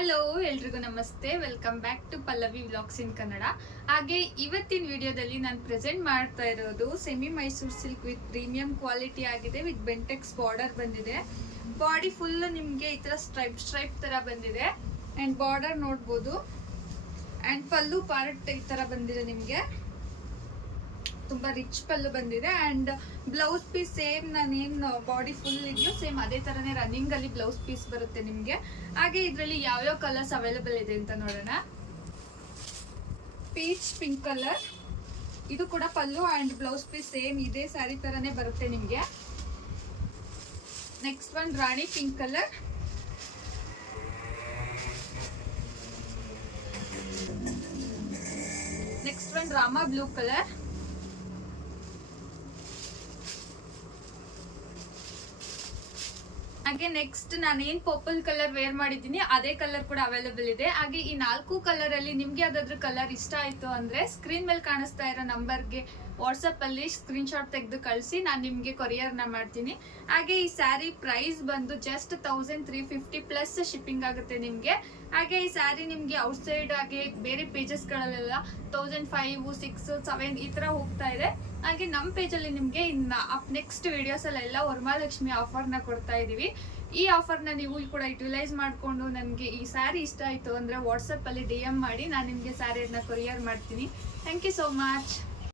Hello ಎಲ್ರಿಗೂ ನಮಸ್ತೆ. Welcome back to Pallavi vlogs in Kannada ಹಾಗೆ ಇವತ್ತಿನ ವಿಡಿಯೋದಲ್ಲಿ ನಾನು ಪ್ರೆಸೆಂಟ್ ಮಾಡ್ತಾ ಇರೋದು semi Mysore silk with premium quality ಆಗಿದೆ ವಿತ್ ಬೆಂಟೆಕ್ಸ್ ಬಾರ್ಡರ್ ಬಂದಿದೆ. ಬಾಡಿ ಫುಲ್ ನಿಮಗೆ ಈ ಥರ ಸ್ಟ್ರೈಪ್ ಸ್ಟ್ರೈಪ್ ಥರ ಬಂದಿದೆ. ಆ್ಯಂಡ್ ಬಾರ್ಡರ್ ನೋಡ್ಬೋದು. ಆ್ಯಂಡ್ ಪಲ್ಲು ಪಾರ್ಟ್ ಈ ಥರ ಬಂದಿದೆ ನಿಮಗೆ. ತುಂಬಾ ರಿಚ್ ಪಲ್ಲು ಬಂದಿದೆ ಅಂಡ್ ಬ್ಲೌಸ್ ಪೀಸ್ ಸೇಮ್ ನಾನೇನು ಬಾಡಿ ಫುಲ್ ಇದೆಯೋ ಸೇಮ್ ಅದೇ ಥರನೇ ರನ್ನಿಂಗ್ ಅಲ್ಲಿ ಬ್ಲೌಸ್ ಪೀಸ್ ಬರುತ್ತೆ ನಿಮ್ಗೆ. ಹಾಗೆ ಇದರಲ್ಲಿ ಯಾವ್ಯಾವ ಕಲರ್ಸ್ ಅವೈಲೇಬಲ್ ಇದೆ ಅಂತ ನೋಡೋಣ. ಪೀಚ್ ಪಿಂಕ್ ಕಲರ್ ಇದು ಕೂಡ pallu and blouse piece same ಇದೇ ಸ್ಯಾರಿ ಥರನೇ ಬರುತ್ತೆ ನಿಮ್ಗೆ. Next one Rani pink colour next one Rama blue colour ಹಾಗೆ ನೆಕ್ಸ್ಟ್ ನಾನು ಏನ್ ಪರ್ಪಲ್ ಕಲರ್ ವೇರ್ ಮಾಡಿದ್ದೀನಿ, ಅದೇ ಕಲರ್ ಕೂಡ ಅವೈಲೇಬಲ್ ಇದೆ. ಹಾಗೆ ಈ ನಾಲ್ಕು ಕಲರ್ ಅಲ್ಲಿ ನಿಮ್ಗೆ ಕಲರ್ ಇಷ್ಟ ಆಯ್ತು ಅಂದ್ರೆ ಸ್ಕ್ರೀನ್ ಮೇಲೆ ಕಾಣಿಸ್ತಾ ಇರೋ ನಂಬರ್ಗೆ ವಾಟ್ಸಪ್ ಅಲ್ಲಿ ಸ್ಕ್ರೀನ್ ಶಾಟ್ ತೆಗೆದು ಕಳಿಸಿ, ನಾನು ನಿಮಗೆ ಕೊರಿಯರ್ನ ಮಾಡ್ತೀನಿ. ಹಾಗೆ ಈ ಸ್ಯಾರಿ ಪ್ರೈಸ್ ಬಂದು just thousand three fifty plus shipping ಆಗುತ್ತೆ ನಿಮಗೆ. ಹಾಗೆ ಈ ಸ್ಯಾರಿ ನಿಮಗೆ ಔಟ್ಸೈಡ್ ಹಾಗೆ ಬೇರೆ ಪೇಜಸ್ಗಳಲ್ಲೆಲ್ಲ ತೌಸಂಡ್ ಫೈವ್ ಸಿಕ್ಸ್ ಸೆವೆನ್ ಈ ಥರ ಹೋಗ್ತಾ ಇದೆ. ಹಾಗೆ ನಮ್ಮ ಪೇಜಲ್ಲಿ ನಿಮಗೆ ಇನ್ನು ಅಪ್ ನೆಕ್ಸ್ಟ್ ವೀಡಿಯೋಸಲ್ಲೆಲ್ಲ ವರಮಹಾಲಕ್ಷ್ಮಿ ಆಫರ್ನ ಕೊಡ್ತಾ ಇದ್ದೀವಿ ಈ ಆಫರ್ನ ನೀವು ಕೂಡ ಯುಟಿಲೈಸ್ ಮಾಡಿಕೊಂಡು ನನಗೆ ಈ ಸ್ಯಾರಿ ಇಷ್ಟ ಆಯಿತು ಅಂದರೆ ವಾಟ್ಸಪ್ಪಲ್ಲಿ ಡಿ ಎಂ ಮಾಡಿ ನಾನು ನಿಮಗೆ ಸ್ಯಾರಿಯನ್ನ ಕೊರಿಯರ್ ಮಾಡ್ತೀನಿ. Thank you so much